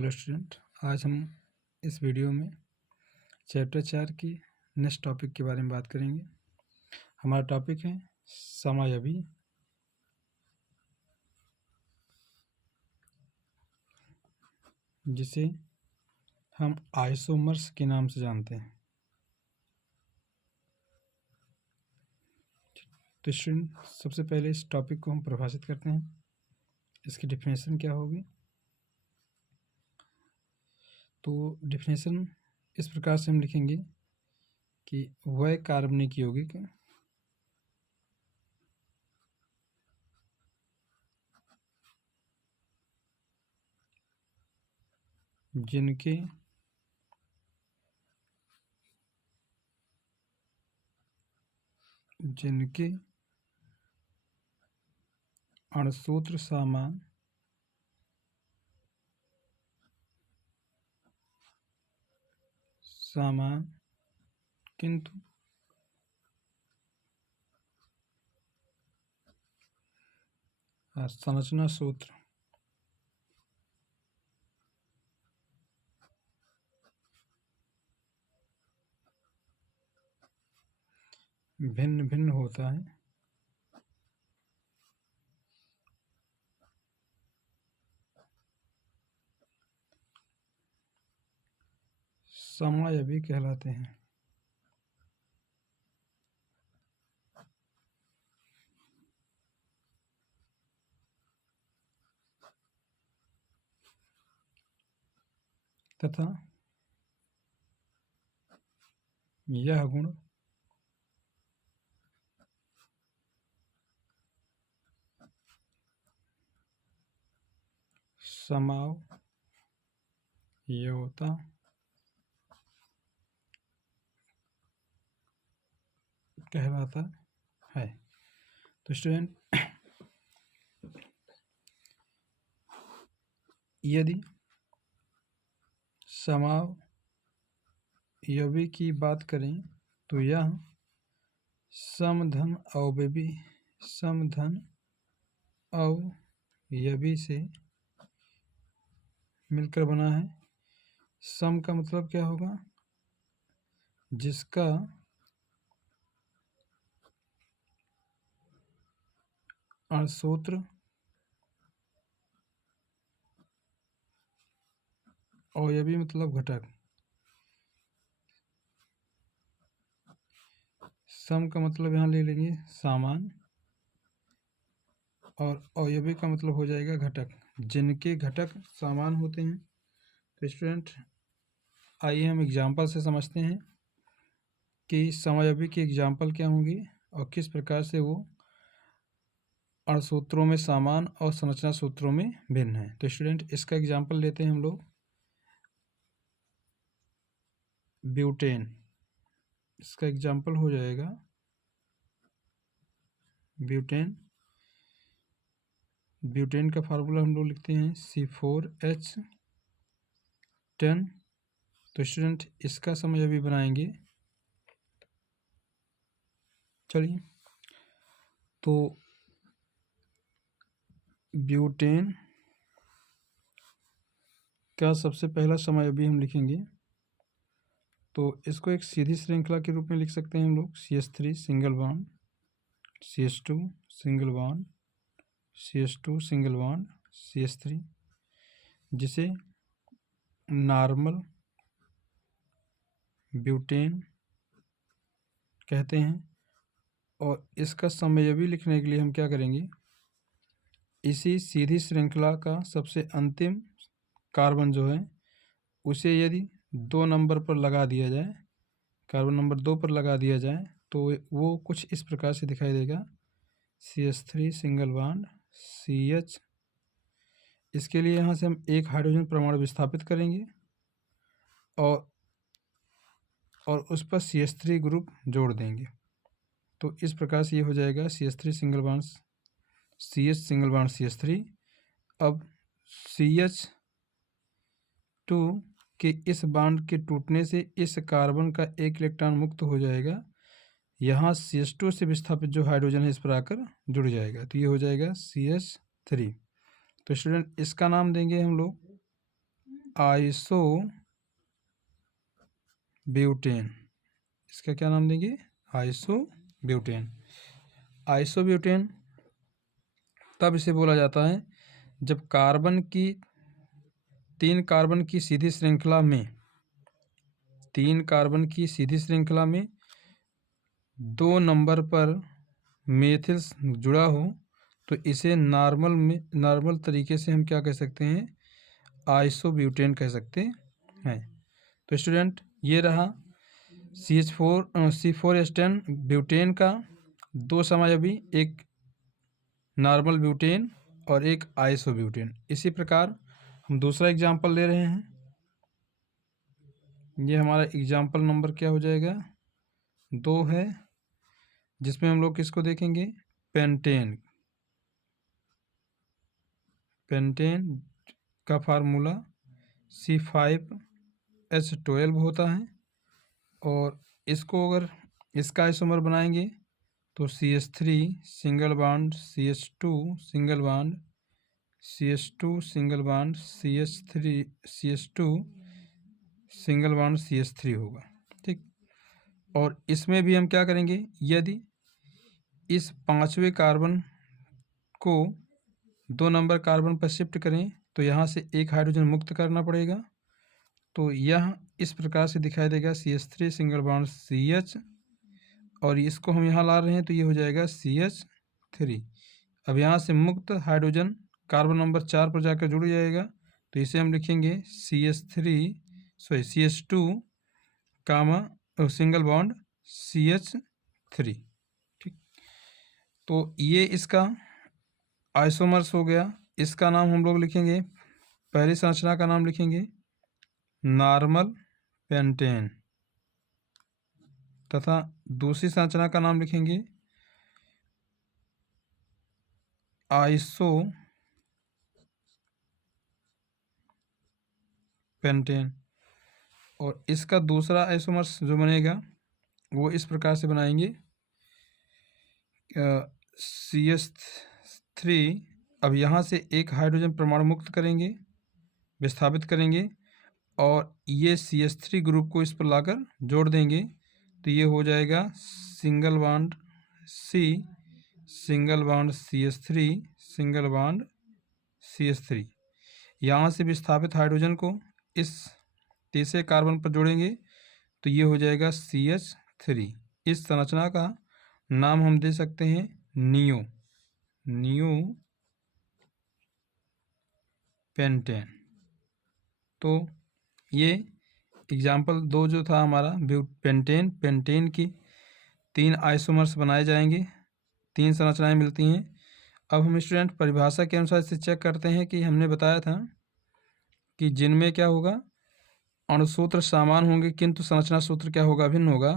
Hello student, आज हम इस वीडियो में चैप्टर 4 की नेक्स्ट टॉपिक के बारे में बात करेंगे। हमारा टॉपिक है समायवी, जिसे हम आइसोमर्स के नाम से जानते हैं। तो स्टूडेंट, सबसे पहले इस टॉपिक को हम परिभाषित करते हैं। इसकी डिफिनेशन क्या होगी? तो डिफिनेशन इस प्रकार से हम लिखेंगे कि वह कार्बनिक यौगिक जिनके अणुसूत्र समान किंतु संरचना सूत्र भिन्न भिन्न होता है, समायवी कहलाते हैं। तथा यह गुण समावयवता कहलाता है। तो स्टूडेंट, यदि समावयवी की बात करें तो यह समधन अवयवी से मिलकर बना है। सम का मतलब क्या होगा? जिसका अणुसूत्र अवयवी मतलब घटक। सम का मतलब यहाँ ले लेंगे सामान, और अवयवी का मतलब हो जाएगा घटक, जिनके घटक समान होते हैं। तो स्टूडेंट, आइए हम एग्जाम्पल से समझते हैं कि समायवी की एग्जाम्पल क्या होंगी और किस प्रकार से वो अणुसूत्रों में समान और संरचना सूत्रों में भिन्न है। तो स्टूडेंट, इसका एग्जाम्पल लेते हैं हम लोग ब्यूटेन। इसका एग्जाम्पल हो जाएगा ब्यूटेन। ब्यूटेन का फार्मूला हम लोग लिखते हैं C4H10। तो स्टूडेंट, इसका समायवी बनाएंगे। चलिए, तो ब्यूटेन का सबसे पहला समायवी हम लिखेंगे, तो इसको एक सीधी श्रृंखला के रूप में लिख सकते हैं हम लोग। CH3 single bond, CH2 single bond, CH2 single bond, CH3, जिसे नॉर्मल ब्यूटेन कहते हैं। और इसका समायवी लिखने के लिए हम क्या करेंगे? इसी सीधी श्रृंखला का सबसे अंतिम कार्बन जो है उसे यदि 2 नंबर पर लगा दिया जाए, कार्बन नंबर 2 पर लगा दिया जाए, तो वो कुछ इस प्रकार से दिखाई देगा। CH3 single bond CH। इसके लिए यहाँ से हम एक हाइड्रोजन परमाणु विस्थापित करेंगे और उस पर CH3 ग्रुप जोड़ देंगे। तो इस प्रकार से ये हो जाएगा CH3 single bond CH single bond CH3। अब CH2 के इस बॉन्ड के टूटने से इस कार्बन का एक इलेक्ट्रॉन मुक्त हो जाएगा। यहाँ CH2 से विस्थापित जो हाइड्रोजन है इस पर आकर जुड़ जाएगा, तो ये हो जाएगा CH3। तो स्टूडेंट, इसका नाम देंगे हम लोग आइसो ब्यूटेन, इसका क्या नाम देंगे? आइसोब्यूटेन। आइसोब्यूटेन तब इसे बोला जाता है जब तीन कार्बन की सीधी श्रृंखला में 2 नंबर पर मेथिल्स जुड़ा हो तो इसे नॉर्मल तरीके से हम क्या कह सकते हैं? आइसोब्यूटेन कह सकते हैं। तो स्टूडेंट ये रहा C4H10 ब्यूटेन का 2 समायोगी, एक नॉर्मल ब्यूटेन और एक आइसोब्यूटेन। इसी प्रकार हम दूसरा एग्जाम्पल ले रहे हैं। ये हमारा एग्जाम्पल नंबर क्या हो जाएगा? 2 है, जिसमें हम लोग किसको देखेंगे? पेंटेन का फार्मूला C5H12 होता है, और इसको अगर इसका आइसोमर बनाएंगे तो CH3 single bond CH2 single bond CH2 single bond CH2 single bond CH3 होगा। ठीक, और इसमें भी हम क्या करेंगे? यदि इस 5वें कार्बन को 2 नंबर कार्बन पर शिफ्ट करें तो यहाँ से एक हाइड्रोजन मुक्त करना पड़ेगा। तो यह इस प्रकार से दिखाई देगा CH3 सिंगल बॉन्ड CH, और इसको हम यहाँ ला रहे हैं तो ये हो जाएगा CH3। अब यहाँ से मुक्त हाइड्रोजन कार्बन नंबर 4 पर जाकर जुड़ जाएगा, तो इसे हम लिखेंगे CH2 कामा सिंगल बॉन्ड CH3। ठीक, तो ये इसका आइसोमर्स हो गया। इसका नाम हम लोग लिखेंगे, पहली संरचना का नाम लिखेंगे नॉर्मल पेंटेन, तथा दूसरी संरचना का नाम लिखेंगे आइसो पेंटेन। और इसका दूसरा आइसोमर्स जो बनेगा वो इस प्रकार से बनाएंगे CH3। अब यहाँ से एक हाइड्रोजन परमाणु मुक्त करेंगे, विस्थापित करेंगे, और ये CH3 ग्रुप को इस पर लाकर जोड़ देंगे, तो ये हो जाएगा single bond single bond CH3 single bond CH3। यहाँ से विस्थापित हाइड्रोजन को इस तीसरे कार्बन पर जोड़ेंगे तो ये हो जाएगा CH3। इस संरचना का नाम हम दे सकते हैं नियो पेंटेन। तो ये एग्जाम्पल 2 जो था हमारा पेंटेन की 3 आइसोमर्स बनाए जाएंगे, 3 संरचनाएं मिलती हैं। अब हम स्टूडेंट परिभाषा के अनुसार इसे चेक करते हैं कि हमने बताया था कि जिनमें क्या होगा? अणुसूत्र समान होंगे किंतु संरचना सूत्र क्या होगा? भिन्न होगा।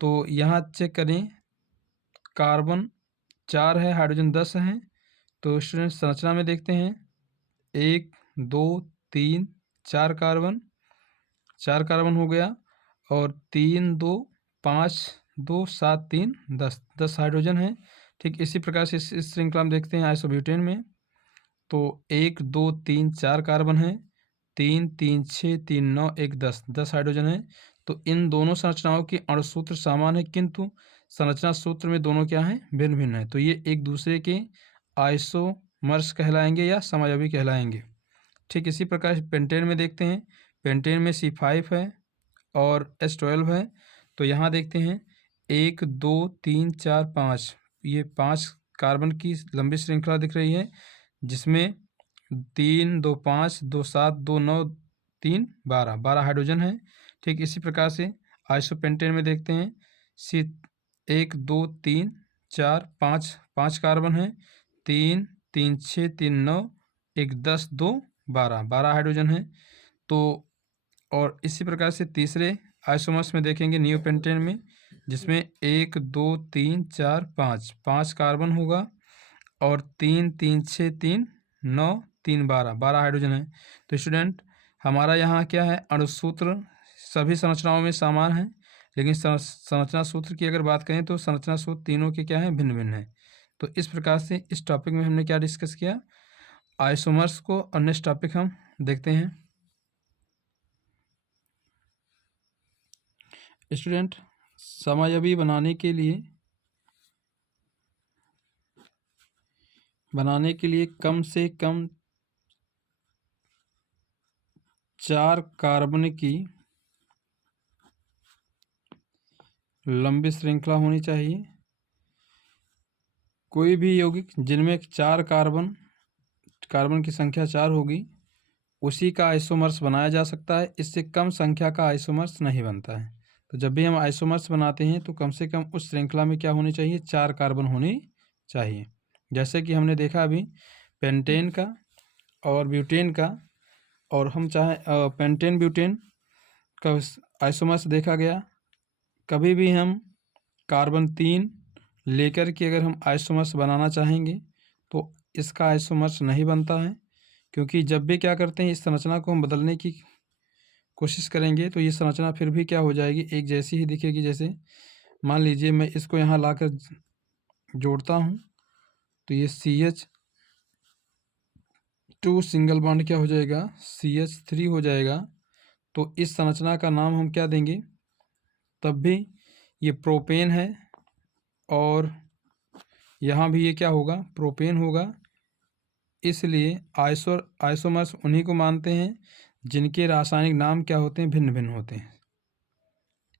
तो यहाँ चेक करें, कार्बन 4 है, हाइड्रोजन 10 है। तो स्टूडेंट संरचना में देखते हैं 1 2 3 4 कार्बन हो गया, और 3 2 5 2 7 3 10 हाइड्रोजन है। ठीक, इसी प्रकार से इस श्रृंखला में देखते हैं आइसोब्यूटेन में, तो 1 2 3 4 कार्बन है, 3 3 6 3 9 1 10 हाइड्रोजन है। तो इन दोनों संरचनाओं के अणुसूत्र समान है किंतु संरचना सूत्र में दोनों क्या हैं? भिन्न भिन्न है। तो ये एक दूसरे के आइसोमर्स कहलाएंगे या समायोगी कहलाएंगे। ठीक, इसी प्रकार पेंटेन में देखते हैं, पेंटेन में C5 है और H12 है। तो यहाँ देखते हैं 1 2 3 4 5, ये 5 कार्बन की लंबी श्रृंखला दिख रही है, जिसमें 3 2 5 2 7 2 9 3 12 हाइड्रोजन है। ठीक, इसी प्रकार से आइसोपेंटेन में देखते हैं C1 2 3 4 5 कार्बन है, 3 3 6 3 9 1 10 2 12 हाइड्रोजन है। तो और इसी प्रकार से तीसरे आइसोमर्स में देखेंगे नियोपेंटेन में, जिसमें 1 2 3 4 5 कार्बन होगा, और 3 3 6 3 9 3 12 हाइड्रोजन है। तो स्टूडेंट हमारा यहाँ क्या है? अणुसूत्र सभी संरचनाओं में समान है, लेकिन संरचना सूत्र की अगर बात करें तो संरचना सूत्र तीनों के क्या हैं? भिन्न भिन्न है। तो इस प्रकार से इस टॉपिक में हमने क्या डिस्कस किया? आइसोमर्स को। और नेक्स्ट टॉपिक हम देखते हैं। स्टूडेंट, समायवी बनाने के लिए कम से कम 4 कार्बन की लंबी श्रृंखला होनी चाहिए। कोई भी यौगिक जिनमें 4 कार्बन की संख्या 4 होगी, उसी का आइसोमर्स बनाया जा सकता है। इससे कम संख्या का आइसोमर्स नहीं बनता है। तो जब भी हम आइसोमर्स बनाते हैं तो कम से कम उस श्रृंखला में क्या होनी चाहिए? 4 कार्बन होनी चाहिए। जैसे कि हमने देखा अभी पेंटेन का और ब्यूटेन का, और हम चाहें पेंटेन ब्यूटेन का आइसोमर्स देखा गया। कभी भी हम कार्बन 3 लेकर के अगर हम आइसोमर्स बनाना चाहेंगे तो इसका आइसोमर्स नहीं बनता है, क्योंकि जब भी क्या करते हैं इस संरचना को हम बदलने की कोशिश करेंगे तो ये संरचना फिर भी क्या हो जाएगी? एक जैसी ही दिखेगी। जैसे मान लीजिए मैं इसको यहाँ लाकर जोड़ता हूँ तो ये CH2 सिंगल बॉन्ड क्या हो जाएगा? CH3 हो जाएगा। तो इस संरचना का नाम हम क्या देंगे? तब भी ये प्रोपेन है, और यहाँ भी ये क्या होगा? प्रोपेन होगा। इसलिए आइसोमर्स उन्हीं को मानते हैं जिनके रासायनिक नाम क्या होते हैं? भिन्न भिन्न होते हैं।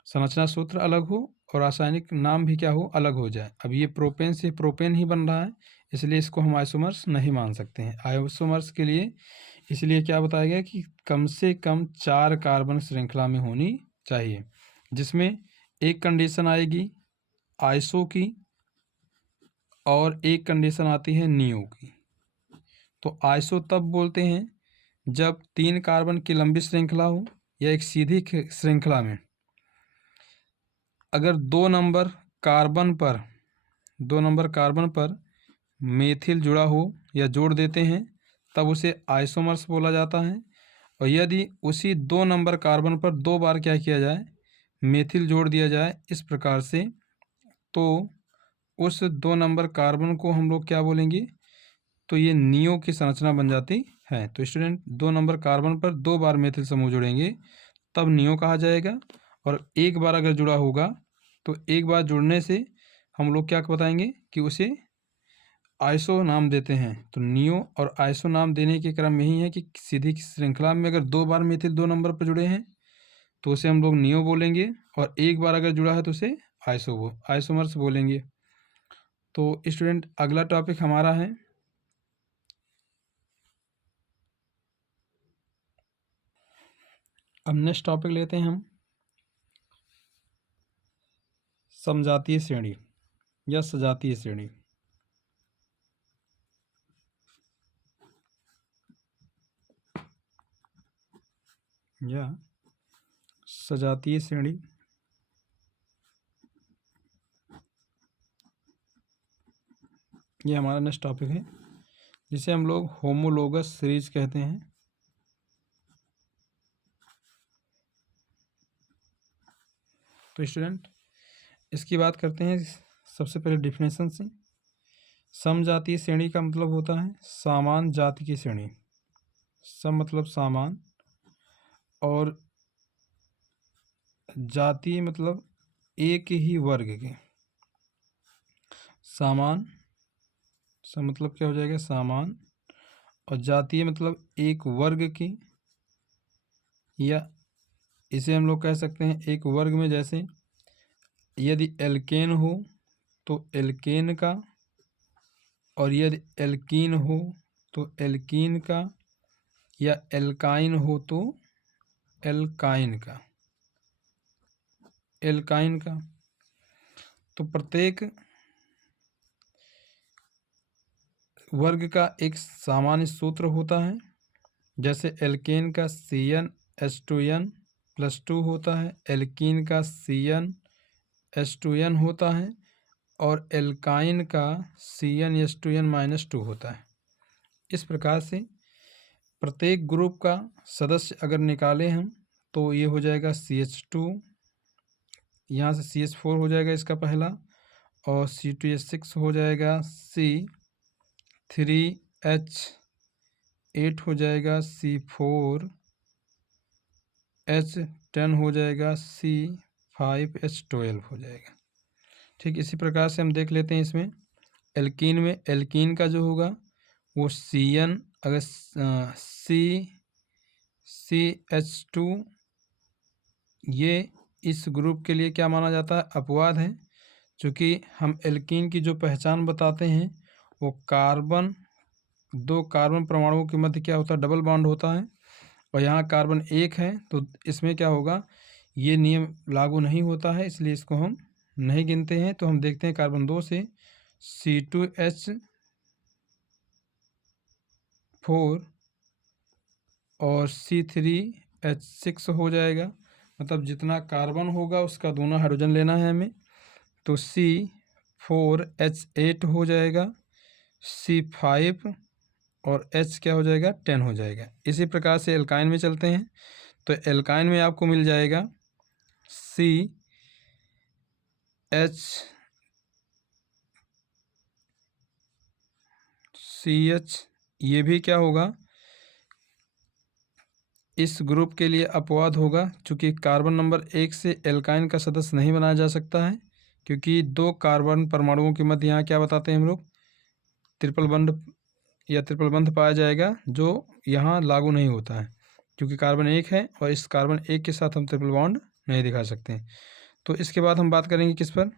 संरचना सूत्र अलग हो और रासायनिक नाम भी क्या हो? अलग हो जाए। अब ये प्रोपेन से प्रोपेन ही बन रहा है, इसलिए इसको हम आइसोमर्स नहीं मान सकते हैं। आइसोमर्स के लिए इसलिए क्या बताया गया कि कम से कम 4 कार्बन श्रृंखला में होनी चाहिए, जिसमें एक कंडीशन आएगी आइसो की और एक कंडीशन आती है नियो की। तो आइसो तब बोलते हैं जब 3 कार्बन की लंबी श्रृंखला हो या एक सीधी श्रृंखला में अगर 2 नंबर कार्बन पर मेथिल जुड़ा हो या जोड़ देते हैं तब उसे आइसोमर्स बोला जाता है। और यदि उसी 2 नंबर कार्बन पर 2 बार क्या किया जाए? मेथिल जोड़ दिया जाए इस प्रकार से, तो उस 2 नंबर कार्बन को हम लोग क्या बोलेंगे? तो ये नियो की संरचना बन जाती है। तो स्टूडेंट, 2 नंबर कार्बन पर 2 बार मेथिल समूह जुड़ेंगे तब नियो कहा जाएगा। और एक बार अगर जुड़ा होगा तो एक बार जुड़ने से हम लोग क्या बताएंगे कि उसे आइसो नाम देते हैं। तो नियो और आइसो नाम देने के क्रम यही है कि सीधी श्रृंखला में अगर 2 बार मेथिल 2 नंबर पर जुड़े हैं तो उसे हम लोग नियो बोलेंगे, और एक बार अगर जुड़ा है तो उसे आइसोमर्स बोलेंगे। तो स्टूडेंट, अगला टॉपिक हमारा है अब नेक्स्ट टॉपिक लेते हैं हम समजातीय श्रेणी या सजातीय श्रेणी। या सजातीय श्रेणी ये हमारा नेक्स्ट टॉपिक है, जिसे हम लोग होमोलोगस सीरीज कहते हैं। तो स्टूडेंट, इसकी बात करते हैं सबसे पहले डिफिनेशन से। समजातीय श्रेणी का मतलब होता है समान जाति की श्रेणी। सम मतलब समान, और जातीय मतलब एक ही वर्ग के। समान, सम मतलब क्या हो जाएगा? समान, और जातीय मतलब एक वर्ग की, या इसे हम लोग कह सकते हैं एक वर्ग में। जैसे यदि एल्केन हो तो एल्केन का, और यदि एल्कीन हो तो एल्कीन का, या एल्काइन हो तो एल्काइन का। तो प्रत्येक वर्ग का एक सामान्य सूत्र होता है। जैसे एल्केन का CnH2n+2 होता है, एल्कीन का CnH2n होता है, और एल्काइन का CnH2n-2 होता है। इस प्रकार से प्रत्येक ग्रुप का सदस्य अगर निकालें हम तो ये हो जाएगा CH2, यहाँ से CH4 हो जाएगा इसका पहला, और C2H6 हो जाएगा, C3H8 हो जाएगा, C4H10 हो जाएगा, 5H12 हो जाएगा। ठीक इसी प्रकार से हम देख लेते हैं इसमें एल्कीन में, एल्कीन का जो होगा वो CN, अगर CH2 ये इस ग्रुप के लिए क्या माना जाता है, अपवाद है। चूँकि हम एल्कीन की जो पहचान बताते हैं वो कार्बन, दो कार्बन परमाणुओं के मध्य क्या होता है, डबल बॉन्ड होता है, और यहाँ कार्बन एक है, तो इसमें क्या होगा, ये नियम लागू नहीं होता है, इसलिए इसको हम नहीं गिनते हैं। तो हम देखते हैं कार्बन 2 से C2H4 और C3H6 हो जाएगा। मतलब जितना कार्बन होगा उसका दोनों हाइड्रोजन लेना है हमें, तो C4H8 हो जाएगा, C5 और H क्या हो जाएगा, 10 हो जाएगा। इसी प्रकार से एल्काइन में चलते हैं, तो एल्काइन में आपको मिल जाएगा CH, ये भी क्या होगा, इस ग्रुप के लिए अपवाद होगा, चूँकि कार्बन नंबर 1 से एल्काइन का सदस्य नहीं बनाया जा सकता है, क्योंकि दो कार्बन परमाणुओं के मध्य यहाँ क्या बताते हैं हम लोग, ट्रिपल बंध या ट्रिपल बंध पाया जाएगा, जो यहाँ लागू नहीं होता है, क्योंकि कार्बन 1 है और इस कार्बन 1 के साथ हम ट्रिपल बॉन्ड नहीं दिखा सकते हैं। तो इसके बाद हम बात करेंगे किस पर,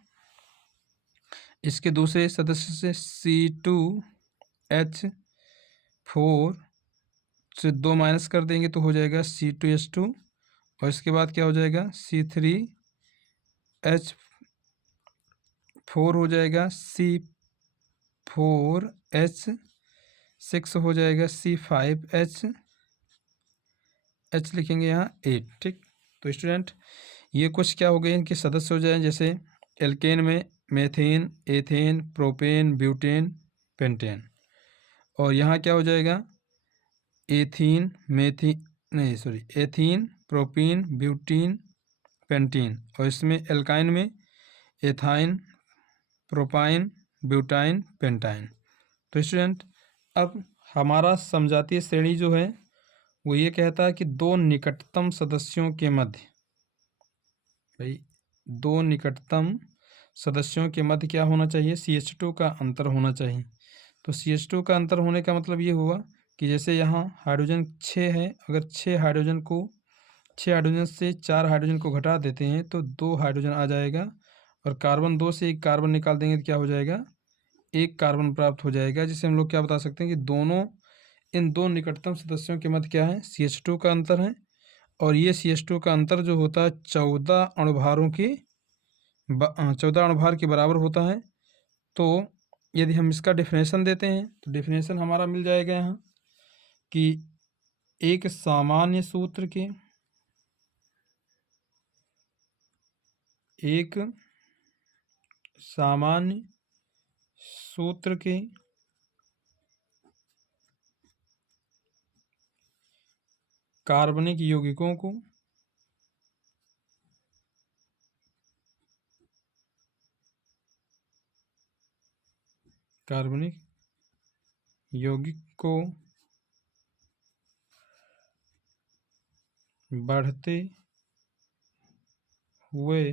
इसके दूसरे सदस्य से C2H4 से 2 माइनस कर देंगे तो हो जाएगा C2H2, और इसके बाद क्या हो जाएगा, C3H4 हो जाएगा, C4H6 हो जाएगा, C5H लिखेंगे यहाँ 8। ठीक, तो स्टूडेंट ये कुछ क्या हो गए इनके सदस्य हो जाए, जैसे एल्केन में methane, ethane, propane, butane, pentane, और यहाँ क्या हो जाएगा, ethene, ethene, propene, butene, pentene, और इसमें एल्काइन में एथाइन, प्रोपाइन, ब्यूटाइन, पेंटाइन। तो स्टूडेंट अब हमारा समजातीय श्रेणी जो है वो ये कहता है कि दो निकटतम सदस्यों के मध्य, भाई दो निकटतम सदस्यों के मध्य क्या होना चाहिए, CH2 का अंतर होना चाहिए। तो CH2 का अंतर होने का मतलब ये हुआ कि जैसे यहाँ हाइड्रोजन 6 है, अगर 6 हाइड्रोजन से 4 हाइड्रोजन को घटा देते हैं तो 2 हाइड्रोजन आ जाएगा, और कार्बन 2 से एक कार्बन निकाल देंगे तो क्या हो जाएगा, एक कार्बन प्राप्त हो जाएगा, जिसे हम लोग क्या बता सकते हैं कि इन दो निकटतम सदस्यों के मध्य क्या है, CH2 का अंतर है। और ये CH2 का अंतर जो होता है 14 अणुभार के बराबर होता है। तो यदि हम इसका डेफिनेशन देते हैं तो डेफिनेशन हमारा मिल जाएगा यहाँ कि एक सामान्य सूत्र के कार्बनिक यौगिकों को बढ़ते हुए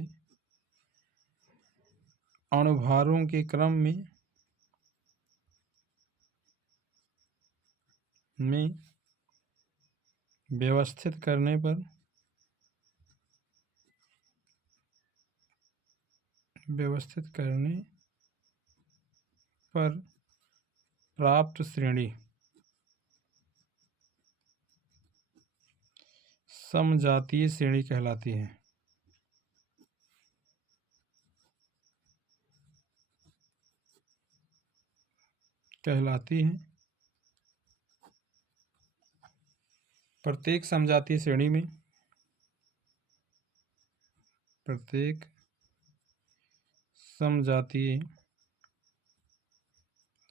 अणुभारों के क्रम में व्यवस्थित करने पर प्राप्त श्रेणी समजातीय श्रेणी कहलाती है। प्रत्येक समजातीय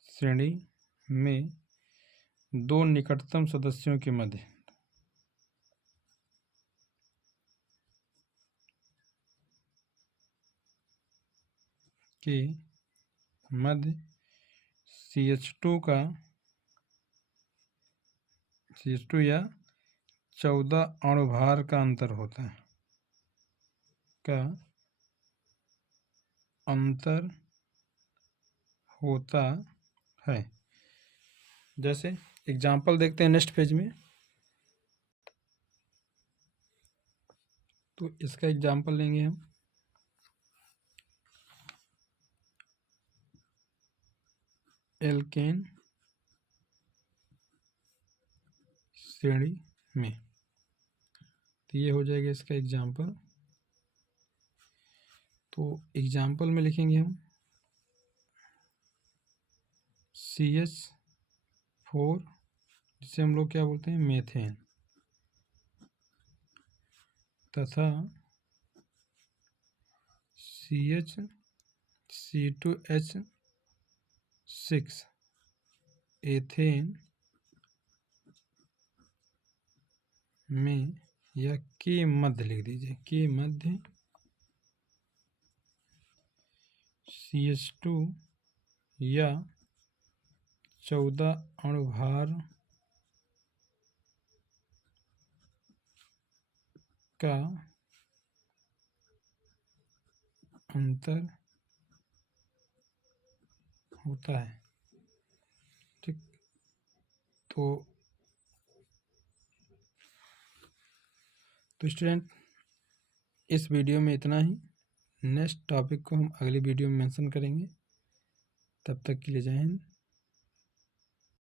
श्रेणी में दो निकटतम सदस्यों के मध्य CH2 या 14 अणुभार का अंतर होता है। का अंतर होता है। जैसे एग्जाम्पल देखते हैं नेक्स्ट पेज में। तो इसका एग्जाम्पल लेंगे हम। एल्केन श्रेणी में, तो ये हो जाएगा इसका एग्जाम्पल। तो एग्जाम्पल में लिखेंगे हम CH4, जिसे हम लोग क्या बोलते हैं, मेथेन, तथा CH3CH6 एथेन में, या के मध्य लिख दीजिए, के मध्य CH2 या 14 अणुभार का अंतर होता है। ठीक, तो स्टूडेंट इस वीडियो में इतना ही। नेक्स्ट टॉपिक को हम अगली वीडियो में मेंशन करेंगे। तब तक के लिए जय हिंद।